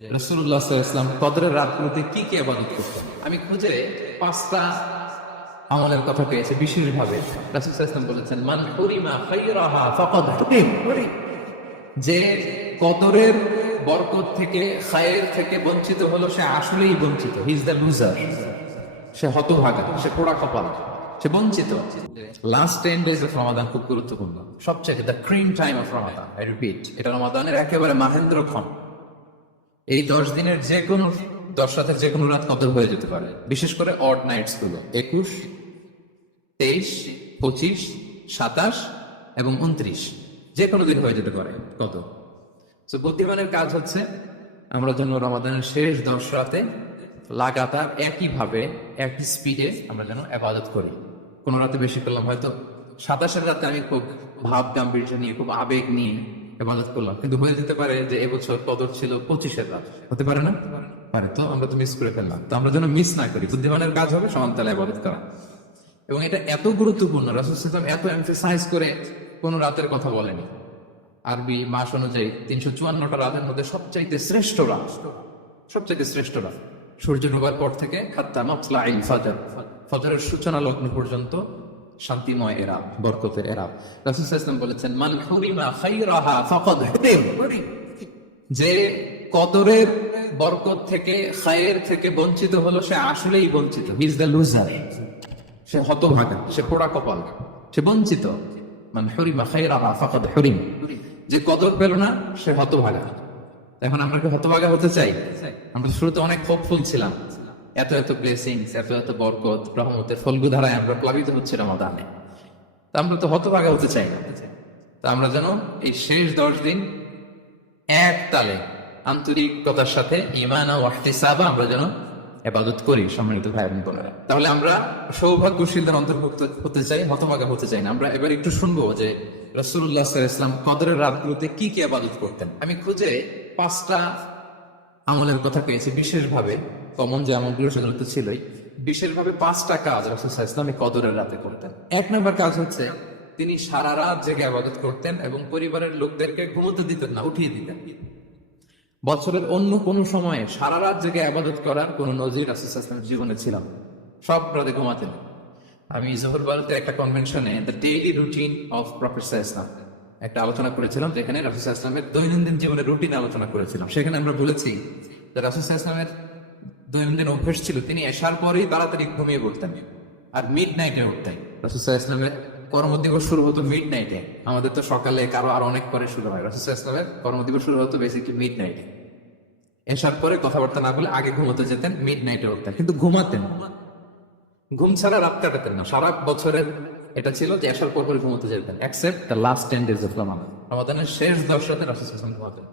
রাসূলুল্লাহ সাল্লাল্লাহু আলাইহি ওয়াসাল্লাম কদরের রাতগুলোতে কি কি ইবাদত করতেন? আমি খুঁজে 5টা আমলের কথা পেয়েছি বিশেষভাবে। রাসূল সাল্লাল্লাহু আলাইহি ওয়াসাল্লাম বলেছেন, মান হুরিমা খায়রাহা ফাকাদ হুরিম। যে কদরের বরকত থেকে, খায়ের থেকে বঞ্চিত হলো, সে আসলেই বঞ্চিত। He is the loser. সে হতভাগা, সে পোড়া কপাল, সে বঞ্চিত। লাস্ট 10 days অফ রমাদান খুব গুরুত্বপূর্ণ, সবচেয়ে the cream time of Ramadan. I repeat, এটা রমাদানের একেবারে মাহেন্দ্রক্ষণ। এই 10 দিনের যে কোনো 10 রাতের যে কোনো রাত কদর হয়ে যেতে পারে, বিশেষ করে অড নাইটস গুলো 21, 23, 25, 27 এবং 29, যে কোনো দিন হয়ে যেতে পারে কদর। তো বুদ্ধিমানের কাজ হচ্ছে আমরা যেন রমাদানের শেষ 10 রাতে লাগাতার একইভাবে একই স্পিডে আমরা যেন ইবাদত করি। কোন রাতে বেশি করলাম, হয়তো 27-এর রাতে আমি খুব ভাব গাম্ভীর্য নিয়ে, খুব আবেগ নিয়ে ইবাদত করলাম, কিন্তু হয়ে যেতে পারে যে এবছর কদর ছিল 25-এর রাত, হতে পারে না? পারে। তো আমরা তো মিস করে ফেললাম। তো আমরা যেন মিস না করি। বুদ্ধিমানের কাজ হবে সমানতালে ইবাদত করা। এবং এটা এত গুরুত্বপূর্ণ, রাসূল সাল্লাল্লাহু আলাইহি ওয়াসাল্লাম এত এমফাসাইজ করে কোন রাতের কথা বলেনি। আরবি মাস অনুযায়ী 354টা রাতের মধ্যে সবচাইতে শ্রেষ্ঠ রাত, সবচাইতে শ্রেষ্ঠ রাত সূর্য ডোবার পর থেকে হাত্তা মাতলাইল ফাজর, ফজরের সূচনা লগ্ন পর্যন্ত শান্তিময় এরা, বরকতের এরা। রাসূল সাল্লাল্লাহু আলাইহি ওয়াসাল্লাম বলেছেন, মান হুরিমা খায়রাহা ফাকাদ হুরিম। যে কদরের বরকত থেকে, খায়ের থেকে বঞ্চিত হলো, সে আসলেই বঞ্চিত। He is the loser. সে হতভাগা, সে পোড়া কপাল, সে বঞ্চিত। মান হুরিমা খায়রাহা ফাকাদ হুরিম। যে কদর পেল না, সে হতভাগা। এখন আমরা কি হতভাগা হতে চাই? আমরা শুরুতে অনেক হোপফুল ছিলাম, এত এত ব্লেসিংস, এত এত বরকত, রহমতের ফলগুধারায় আমরা প্লাবিত হচ্ছে রমাদানে। তা আমরা তো হতভাগা হতে চাই না। তা আমরা যেন এই শেষ 10 দিন এক তালে আন্তরিকতার সাথে ঈমান ও ইহতিসাব আমরা যেন ইবাদত করি। সম্মানিত ভাই এবং বোনেরা, তাহলে আমরা সৌভাগ্যশীলদের অন্তর্ভুক্ত হতে চাই, হতভাগা হতে চাই না। আমরা এবার একটু শুনবো যে রাসূলুল্লাহ সাল্লাল্লাহু আলাইহি ওয়াসাল্লাম কদরের রাতগুলোতে কি কি ইবাদত করতেন। আমি খুঁজে 5টা আমলের কথা পেয়েছি বিশেষভাবে। কমন যে আমলগুলো সেগুলো তো ছিলই, বিশেষভাবে 5টা কাজ রাসূল সাল্লাল্লাহু আলাইহি ওয়াসাল্লাম কদরের রাতে করতেন। 1 নম্বর কাজ হচ্ছে তিনি সারা রাত জেগে ইবাদত করতেন এবং পরিবারের লোকদেরকে ঘুমোতে দিতেন না, উঠিয়ে দিতেন। বছরের অন্য কোন সময়ে সারা রাত জেগে ইবাদত করার কোন নজির রাসূল সাল্লাল্লাহু আলাইহি ওয়াসাল্লামের জীবনে ছিল না। সব রাতে ঘুমাতেন। আমি জোহর বারতে একটা কনভেনশনে the daily routine of prophet সাল্লাল্লাহু আলাইহি ওয়াসাল্লাম একটা আলোচনা করেছিলাম, যেখানে রাসূল সাল্লাল্লাহু আলাইহি ওয়াসাল্লামের দৈনন্দিন জীবনের রুটিন আলোচনা করেছিলাম। সেখানে আমরা বলেছি যে রাসূল সাল্লাল্লাহু আলাইহি ওয়াসাল্লামের দৈনন্দিন অভ্যাস ছিল তিনি এশার পরেই তাড়াতাড়ি ঘুমিয়ে পড়তেন আর মিড নাইটে উঠতেন। রাসূল সাল্লাল্লাহু আলাইহি ওয়াসাল্লামের কর্মদিবস শুরু হতো মিড নাইটে। আমাদের তো সকালে, কারো আর অনেক পরে শুরু হয়। রাসূল সাল্লাল্লাহু আলাইহি ওয়াসাল্লামের কর্মদিবস শুরু হতো বেসিক্যালি মিড নাইটে। এশার পরে কথাবার্তা না বলে আগে ঘুমোতে যেতেন, মিড নাইটে উঠতেন, কিন্তু ঘুমাতেন। ঘুম ছাড়া রাত কাটাতেন না। সারা বছরের এটা ছিল যে এশার পর পরে ঘুমোতে যেতেন, except the last 10 days of Ramadan. রমাদানের শেষ 10 রাতে রাসূল সাল্লাল্লাহু আলাইহি ওয়াসাল্লাম ঘুমাতেন।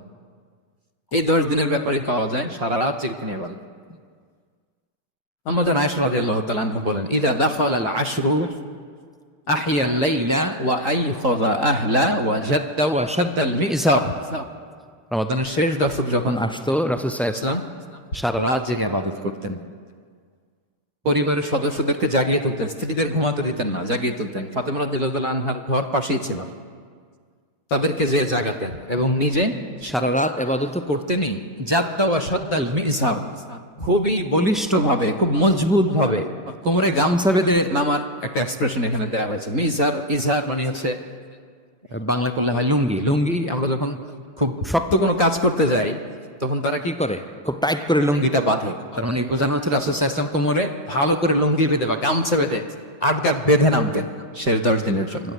এই 10 দিনের ব্যাপারে পাওয়া যায় সারা রাত জেগে তিনি ইবাদত। আমাদের আয়েশা রাদিয়াল্লাহু তাআলা আনহা বলেন, ইযা দাখালাল আশরু আহিয়া আল-লাইলা ওয়া আইখাযা আহলা ওয়া জাদ্দা ওয়া শাদ্দাল মি'জার। রমাদানের শেষ 10 যখন আসতো, রাসূল সাল্লাল্লাহু আলাইহি ওয়াসাল্লাম সারা রাত জেগে ইবাদত করতেন। পরিবারের সদস্যদেরকে জাগিয়ে তুলতেন, স্ত্রীদের ঘুমাতে দিতেন না, জাগিয়ে তুলতেন। ফাতেমা রাদিয়াল্লাহু তাআলা আনহার ঘর পাশেই ছিল, তাদেরকে যে জাগাতেন এবং নিজে সারা রাত ইবাদত করতেনই। জাদ্দা ওয়া শাদ্দাল মি'জার, খুবই বলিষ্ঠ ভাবে, খুব মজবুত ভাবে কোমরে গামছা বেঁধে নামার একটা এক্সপ্রেশন এখানে দেওয়া হয়েছে। মিজার, ইজহার মানে হচ্ছে বাংলা করলে হয় লুঙ্গি। লুঙ্গি আমরা যখন খুব শক্ত কোনো কাজ করতে যাই তখন তারা কি করে, খুব টাইট করে লুঙ্গিটা বাঁধে। তার মানে বোঝানো হচ্ছে রাসূল সাল্লাল্লাহু আলাইহি ওয়াসাল্লাম কোমরে ভালো করে লুঙ্গি বেঁধে বা গামছা বেঁধে আটগাট বেঁধে নামতেন শেষ 10 দিনের জন্য।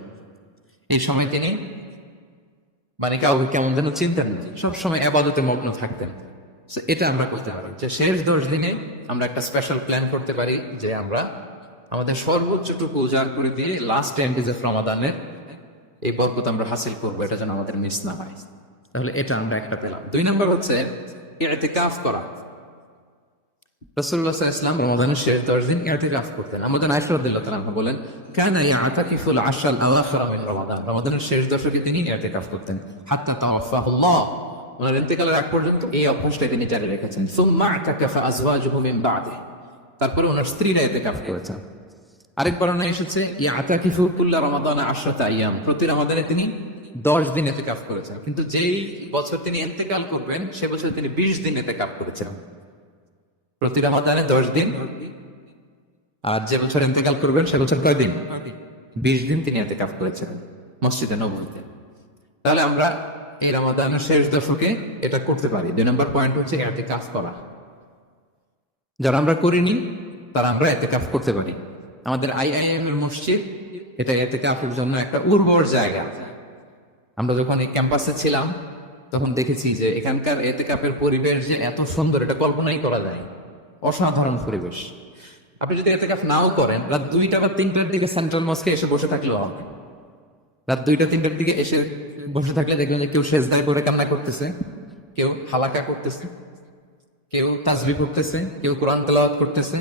এই সময় তিনি মানে কাউকে কেমন যেন চিনতেন না, সবসময় ইবাদতে মগ্ন থাকতেন। এটা আমরা করতে পারি যে শেষ 10 দিনে আমরা একটা স্পেশাল প্ল্যান করতে পারি যে আমরা আমাদের সর্বোচ্চটুকু উজাড় করে দিয়ে লাস্ট 10 days অফ রমাদানের এই বরকত আমরা হাসিল করবো, এটা যেন আমাদের মিস না হয়। তাহলে এটা আমরা একটা পেলাম। 2 নম্বর হচ্ছে ইতিকাফ করা। রাসূলুল্লাহ সাল্লাল্লাহু আলাইহি ওয়াসাল্লাম রমাদানের শেষ 10 দিন ইতিকাফ করতেন। আমাদের আয়েশা রাদিয়াল্লাহু তাআলা আনহা বলেন, কানা ইয়াতাকিফুল আশরাল আওয়াখির মিন রমাদান। রমাদানের শেষ 10 তিনি ইতিকাফ করতেন হাত্তা তাওয়াফাহুল্লাহ। ওনার ইন্তেকালের আগ পর্যন্ত এই অভ্যাসটা তিনি জারি রেখেছেন। সুম্মা আতাকাফা আজওয়াজুহু মিন বা'দি, তারপরে ওনার স্ত্রীরা ইতিকাফ করেছেন। আরেক বর্ণনায় এসেছে ইয়াতাকিফু কুল্লা রমাদান 10 আইয়াম, প্রতি রমাদানে তিনি 10 দিন ইতিকাফ করেছেন, কিন্তু যেই বছর তিনি ইন্তেকাল করবেন সে বছর তিনি 20 দিন ইতিকাফ করেছেন। প্রতি রমাদানে 10 দিন, আর যে বছর ইন্তেকাল করবেন সে বছর কয় দিন? 20 দিন তিনি ইতিকাফ করেছেন মসজিদে নববীতে। তাহলে আমরা এই রমাদানের শেষ দশকে এটা করতে পারি। 2 নম্বর পয়েন্ট হচ্ছে ইতিকাফ করা। যারা আমরা করিনি তারা আমরা ইতিকাফ করতে পারি। আমাদের IIM এর মসজিদ এটা ইতিকাফের জন্য একটা উর্বর জায়গা। আমরা যখন এই ক্যাম্পাসে ছিলাম তখন দেখেছি যে এখানকার ইতিকাফের পরিবেশ যে এত সুন্দর এটা কল্পনাই করা যায়। অসাধারণ পরিবেশ। আপনি যদি ইতিকাফ নাও করেন, রাত 2টা বা 3টার দিকে সেন্ট্রাল মস্কে এসে বসে থাকলেও হবে। রাত 2টা 3টার দিকে এসে বসে থাকলে দেখবেন যে কেউ সেজদায় পড়ে কান্না করতেছে, কেউ হালাকা করতেছে, কেউ তাসবিহ করতেছে, কেউ কোরআন তেলাওয়াত করতেছে।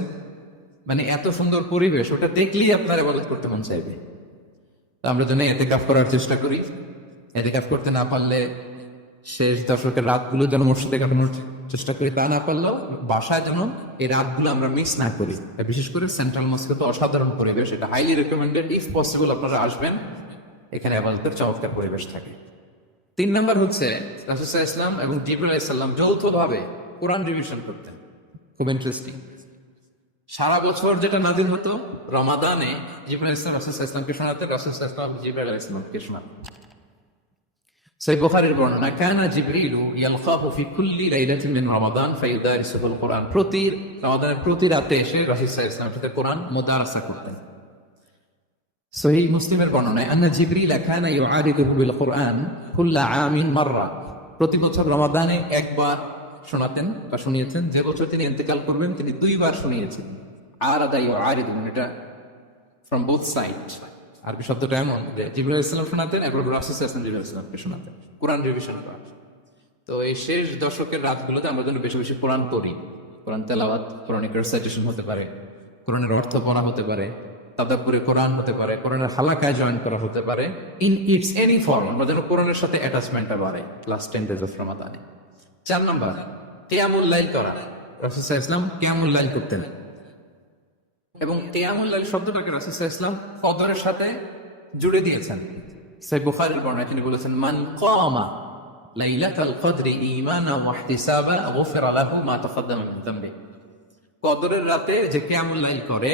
মানে এত সুন্দর পরিবেশ, ওটা দেখলেই আপনার ইবাদত করতে মন চাইবে। তো আমরা যেন ইতিকাফ করার চেষ্টা করি। ইতিকাফ করতে না পারলে শেষ দশকের রাতগুলো যেন মসজিদে কাটানোর চেষ্টা করি, তা না পারলেও বাসায় যেন এই রাতগুলো আমরা মিস না করি। বিশেষ করে সেন্ট্রাল মস্কে তো অসাধারণ পরিবেশ, এটা হাইলি রেকমেন্ডেড। ইফ পসিবল আপনারা আসবেন, এখানে ইবাদতের চমৎকার পরিবেশ থাকে। 3 নম্বর হচ্ছে রাসূল সাল্লাল্লাহু আলাইহি ওয়াসাল্লাম এবং জিবরাইল আলাইহিস সালাম যৌথভাবে কোরআন রিভিশন করতেন। খুব ইন্টারেস্টিং। সারা বছর যেটা নাযিল হতো, রমাদানে জিবরাইল আলাইহিস সালাম রাসূল সাল্লাল্লাহু আলাইহি ওয়াসাল্লামকে শোনাতেন, রাসূল সাল্লাল্লাহু আলাইহি ওয়াসাল্লাম জিবরাইল আলাইহিস সালামকে শোনাতেন। সহিহ বুখারীর বর্ণনা, কানা জিবরিলু ইয়ালকাহু ফি কুল্লি লাইলাতিন মিন রমাদান ফায়ুদারিসুল কুরআন। প্রতি রমাদানের প্রতি রাতে এসে রাসূল সাল্লাল্লাহু আলাইহি ওয়াসাল্লামের সাথে কোরআন মুদারাসা করতেন। সহিহ মুসলিমের বর্ণনায়, আন্না জিবরিল কানা ইউআরিদুহু বিল কুরআন কুল্লা আমিন মাররা। প্রতি বছর রমাদানে একবার শোনাতেন বা শুনিয়েছেন। যে বছর তিনি ইন্তেকাল করবেন তিনি 2 বার শুনিয়েছেন। আরাদা ইউআরিদু, এটা ফ্রম বোথ সাইড। আরবি শব্দটা এমন যে জিবরাইল আলাইহিস সালাম শোনাতেন, এরপর রাসূল সাল্লাল্লাহু আলাইহি ওয়াসাল্লাম জিবরাইল আলাইহিস সালামকে শোনাতেন, কোরআন রিভিশন করা। তো এই শেষ দশকের রাতগুলোতে আমরা যেন বেশি বেশি কোরআন পড়ি। কোরআন তেলাওয়াত, কোরআনিক রেসাইটেশন হতে পারে, কোরআনের অর্থ পড়া হতে পারে, তাদাব্বুরে কোরআন হতে পারে, কোরআনের হালাকায় জয়েন করা হতে পারে। ইন ইটস এনি ফর্ম আমরা যেন কোরআনের সাথে অ্যাটাচমেন্টটা বাড়ে লাস্ট 10 days অফ রমাদানে। 4 নম্বর, কিয়ামুল লাইল করা। রাসূল সাল্লাল্লাহু আলাইহি ওয়াসাল্লাম কিয়ামুল লাইল করতেন, এবং কিয়ামুল লাইল শব্দটাকে রাসূল সাল্লাল্লাহু আলাইহি ওয়াসাল্লাম কদরের সাথে জুড়ে দিয়েছেন। সহিহ বুখারীর বর্ণনায় তিনি বলেছেন, মান কামা লাইলাতাল কদরি ঈমানান ওয়া ইহতিসাবান গুফিরা লাহু মা তাকাদ্দামা মিন যামবি। কদরের রাতে যে কিয়ামুল লাইল করে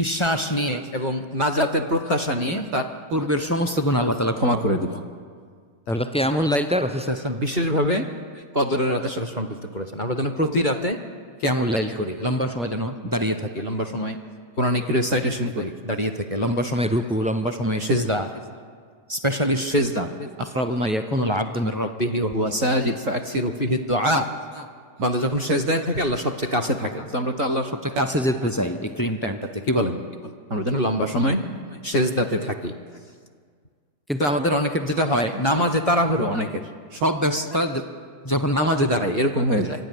বিশ্বাস নিয়ে এবং নাজাতের প্রত্যাশা নিয়ে, তার পূর্বের সমস্ত গুনাহ আল্লাহ তাআলা ক্ষমা করে দিবেন। তাহলে কিয়ামুল লাইলটা রাসূল সাল্লাল্লাহু আলাইহি ওয়াসাল্লাম বিশেষভাবে কদরের রাতের সাথে সম্পৃক্ত করেছেন। আমরা যেন প্রতি রাতে কিয়ামুল লাইল করি, লম্বা সময় যেন দাঁড়িয়ে থাকি, লম্বা সময় কোরআনিক রিসাইটেশন করি দাঁড়িয়ে থেকে, লম্বা সময় রুকু, লম্বা সময় সিজদা, স্পেশালি সিজদা। আকরাবু মা ইয়াকুনুল আবদু মির রাব্বিহি ওয়া হুয়া সাজিদ ফাআকসিরু ফিহি দুআ। বান্দা যখন সিজদায় থাকে আল্লাহ সবচেয়ে কাছে থাকে। তো আমরা তো আল্লাহর সবচেয়ে কাছে যেতে চাই এই ক্রিম টাইমটাতে, কি বলেন? আমরা যেন লম্বা সময় সিজদাতে থাকি। কিন্তু আমাদের অনেকের যেটা হয়, নামাজে তাড়াহুড়ো, অনেকের সব ব্যস্ততা যখন নামাজে দাঁড়ায় এরকম হয়ে যায়।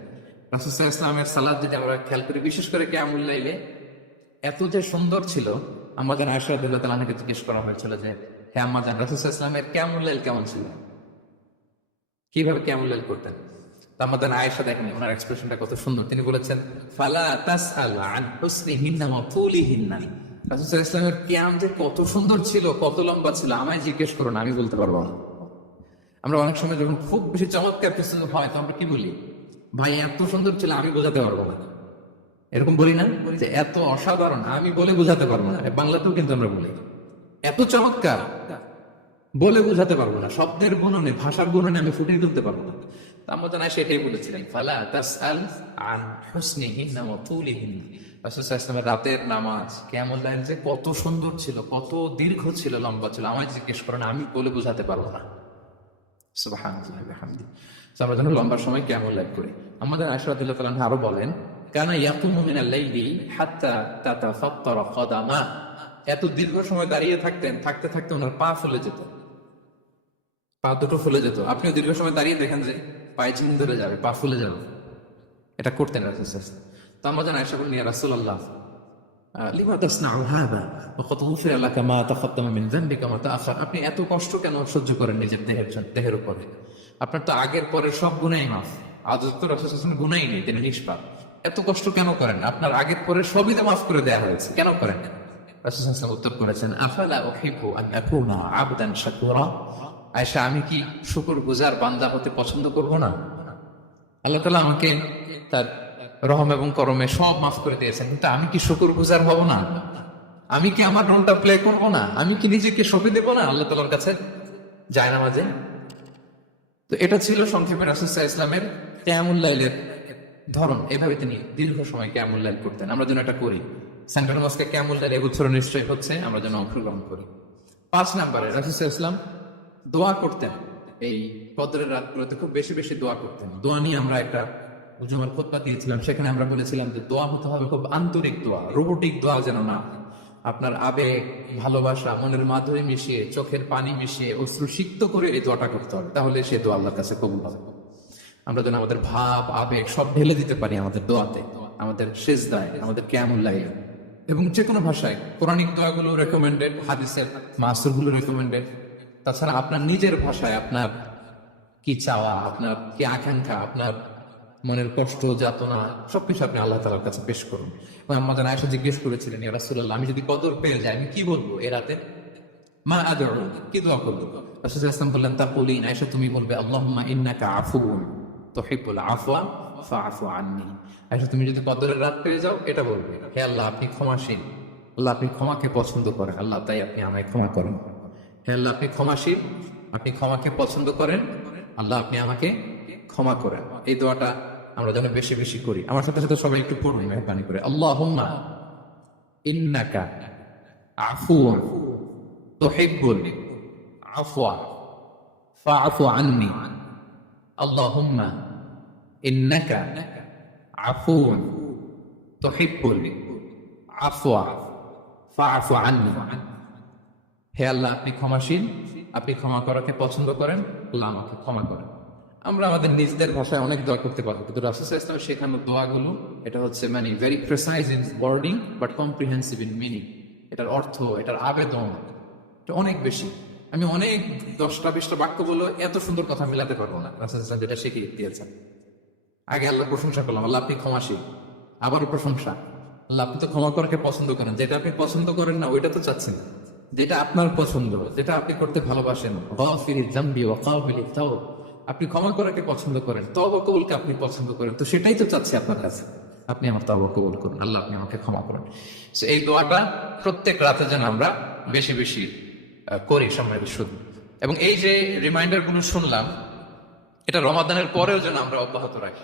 রাসূল সাল্লাল্লাহু আলাইহি ওয়াসাল্লামের সালাত যদি আমরা খেয়াল করি, বিশেষ করে কিয়ামুল লাইলে এত যে সুন্দর ছিল। আমাদের আয়েশা রাদিয়াল্লাহু তাআলা আনহাকে জিজ্ঞেস করা হয়েছিল যে, হে আম্মা জান, রাসূল সাল্লাল্লাহু আলাইহি ওয়াসাল্লামের কিয়ামুল লাইল কেমন ছিল, কিভাবে কিয়ামুল লাইল করতেন? আমাদের আয়েশা দেখেন ওনার এক্সপ্রেশনটা কত সুন্দর। তিনি বলেছেন, ফালা তাসআল আন হুসনিহিন্না ওয়া তুলিহিন্না। রাসূল সাল্লাল্লাহু আলাইহি ওয়াসাল্লামের কিয়াম যে কত সুন্দর ছিল, কত লম্বা ছিল, আমায় জিজ্ঞেস করো না, আমি বলতে পারবো না। আমরা অনেক সময় যখন খুব বেশি চমৎকার কিছু হয় তো আমরা কি বলি, ভাই এত সুন্দর ছিল, আমি বোঝাতে পারবো না। এরকম বলি না যে এত অসাধারণ, আমি বলে বোঝাতে পারবো না। বাংলাতেও কিন্তু আমরা বলি এত চমৎকার, বলে বোঝাতে পারবো না। শব্দের গুণনে, ভাষার গুণনে আমি ফুটিয়ে তুলতে পারবো না। আমরা জানাই সেটাই বলেছিলেন, ফালা তাসআল আন হুসনিহিন্না ওয়া তুলিহিন্না। রাসূল সাল্লাল্লাহু আলাইহি ওয়াসাল্লামের রাতের নামাজ কিয়ামুল লাইল যে কত সুন্দর ছিল, কত দীর্ঘ ছিল, লম্বা ছিল, আমায় জিজ্ঞেস করো না, আমি বলে বোঝাতে পারবো না। সুবহানাল্লাহি ওয়া বিহামদিহি। আমরা যেন লম্বা সময় কিয়ামুল লাইল করি। আমাদের আয়েশা রাদিয়াল্লাহু তাআলা আনহা আরো বলেন, কানা ইয়াকুমু মিনাল লাইলি হাত্তা তাতাফাত্তারা কদামা। এত দীর্ঘ সময় দাঁড়িয়ে থাকতেন, থাকতে থাকতে ওনার পা ফুলে যেত, পা দুটো ফুলে যেত। আপনিও দীর্ঘ সময় দাঁড়িয়ে দেখেন যে পায়ে চিন ধরে যাবে, পা ফুলে যাবে, এটা করতেন রাসূল সাল্লাল্লাহু আলাইহি ওয়াসাল্লাম। তো আমরা জানি আয়েশা বলেন, ইয়া রাসূলুল্লাহ লিমা তাসনাউ হাযা ওয়া কদ গুফিরা লাকা মা তাকাদ্দামা মিন যামবিকা ওয়া তাআখার। আপনি এত কষ্ট কেন সহ্য করেন নিজের দেহের উপরে? আপনার তো আগের পরের সব গুনাহই মাফ। আজ তো রাসূল সাল্লাল্লাহু আলাইহি ওয়াসাল্লাম গুনাহই নেই, তিনি নিষ্পাপ। এত কষ্ট কেন করেন? আপনার আগের পরের সবই তো মাফ করে দেয়া হয়েছে, কেন করেন? রাসূল সাল্লাল্লাহু আলাইহি ওয়াসাল্লাম উত্তর করেছেন, আফালা উহিব্বু আন আকুনা আবদান শাকুরা। আয়েশা, আমি কি শুকরগুজার বান্দা হতে পছন্দ করব না? আল্লাহ তাআলা আমাকে তার রহম এবং করমে সব মাফ করে দিয়েছেন, কিন্তু আমি কি শুকরগুজার হব না? আমি কি আমার রোলটা প্লে করব না? আমি কি নিজেকে সঁপে দেব না আল্লাহ তাআলার কাছে জায়নামাজে? তো এটা ছিল সংক্ষেপে রাসূল সাল্লাল্লাহু আলাইহি ওয়াসাল্লামের কিয়ামুল লাইলের ধরন। এভাবে তিনি দীর্ঘ সময় কিয়ামুল লাইল করতেন। আমরা যেন এটা করি। সেন্ট্রাল মস্কে কিয়ামুল লাইল এবছর নিশ্চয়ই হচ্ছে, আমরা যেন অংশগ্রহণ করি। 5 নম্বরে রাসূল সাল্লাল্লাহু আলাইহি ওয়াসাল্লাম দোয়া করতেন। এই কদরের রাতগুলোতে খুব বেশি বেশি দোয়া করতেন। দোয়া নিয়ে আমরা একটা জুমার খুতবা দিয়েছিলাম, সেখানে আমরা বলেছিলাম যে দোয়া হতে হবে খুব আন্তরিক দোয়া, রোবোটিক দোয়া যেন না। আপনার আবেগ, ভালোবাসা, মনের মাধুরী মিশিয়ে, চোখের পানি মিশিয়ে, অশ্রু সিক্ত করে এই দোয়াটা করতে হবে, তাহলে সে দোয়া আল্লাহর কাছে কবুল হবে। আমরা যেন আমাদের ভাব, আবেগ সব ঢেলে দিতে পারি আমাদের দোয়াতে, আমাদের সিজদায়, আমাদের কিয়ামুল লাইলে। এবং যে কোনো ভাষায় কোরআনিক দোয়াগুলো রেকমেন্ডেড, হাদিসের মাসুরগুলো রেকমেন্ডেড। তাছাড়া আপনার নিজের ভাষায় আপনার কি চাওয়া, আপনার কি আকাঙ্ক্ষা, আপনার মনের কষ্ট, যাতনা সবকিছু আপনি আল্লাহ তাআলার কাছে পেশ করুন। এবং আম্মা জান আয়েশা জিজ্ঞেস করেছিলেন, ইয়া রাসূলুল্লাহ, আমি যদি কদর পেয়ে যাই আমি কি বলবো এ রাতে? মা আদউ, কি দোয়া করবো? রাসূল সাল্লাল্লাহু আলাইহি ওয়াসাল্লাম বললেন, তাকুলিন, আয়েশা তুমি বলবে, আল্লাহুম্মা ইন্নাকা আফুউন তুহিব্বুল আফওয়া ফাআফু আন্নী। আয়েশা তুমি যদি কদরের রাত পেয়ে যাও এটা বলবে, হে আল্লাহ আপনি ক্ষমাশীল, আল্লাহ আপনি ক্ষমাকে পছন্দ করেন, আল্লাহ তাই আপনি আমায় ক্ষমা করেন। হে আল্লাহ আপনি ক্ষমাশীল, আপনি ক্ষমাকে পছন্দ করেন, আল্লাহ আপনি আমাকে ক্ষমা করেন। এই দোয়াটা আমরা যেন বেশি বেশি করি। আমার সাথে সাথে সবাই একটু পড়ুন মেহরবানি করে। আল্লাহুম্মা ইন্নাকা আফুউন তুহিব্বুল আফওয়া ফাআফু আন্নী। আল্লাহুম্মা ইন্নাকা আফুউন তুহিব্বুল আফওয়া ফাআফু আন্নী। হে আল্লাহ আপনি ক্ষমাশীল, আপনি ক্ষমা করাকে পছন্দ করেন, আল্লাহ আমাকে ক্ষমা করেন। আমরা আমাদের নিজেদের ভাষায় অনেক দোয়া করতে পারবো, কিন্তু রাসূল সাল্লাল্লাহু আলাইহি ওয়াসাল্লামের শেখানো দোয়াগুলো এটা হচ্ছে মানে very precise in wording but comprehensive in meaning. এটার অর্থ, এটার আবেদন এটা অনেক বেশি। আমি অনেক 10টা-20টা বাক্য বলে এত সুন্দর কথা মিলাতে পারবো না। রাসূল সাল্লাল্লাহু আলাইহি ওয়াসাল্লাম যেটা শিখিয়ে দিয়েছেন, আগে আল্লাহ প্রশংসা করলাম, আল্লাহ আপনি ক্ষমাশীল, আবারও প্রশংসা, আল্লাহ আপনি তো ক্ষমা করাকে পছন্দ করেন। যেটা আপনি পছন্দ করেন না ওইটা তো চাচ্ছেন, যেটা আপনার পছন্দ, যেটা আপনি করতে ভালোবাসেন, গাফিরিয যামবি ওয়া কাবিলিত তাওব, আপনি ক্ষমা করাকে পছন্দ করেন, তওবা কবুলকে আপনি পছন্দ করেন, তো সেটাই তো চাচ্ছি আপনার কাছে, আপনি আমার তওবা কবুল করুন, আল্লাহ আপনি আমাকে ক্ষমা করেন। সো এই দোয়াটা প্রত্যেক রাতে যেন আমরা বেশি বেশি করি সম্মানিত শুধু। এবং এই যে রিমাইন্ডার গুলো শুনলাম, এটা রমাদানের পরেও যেন আমরা অব্যাহত রাখি।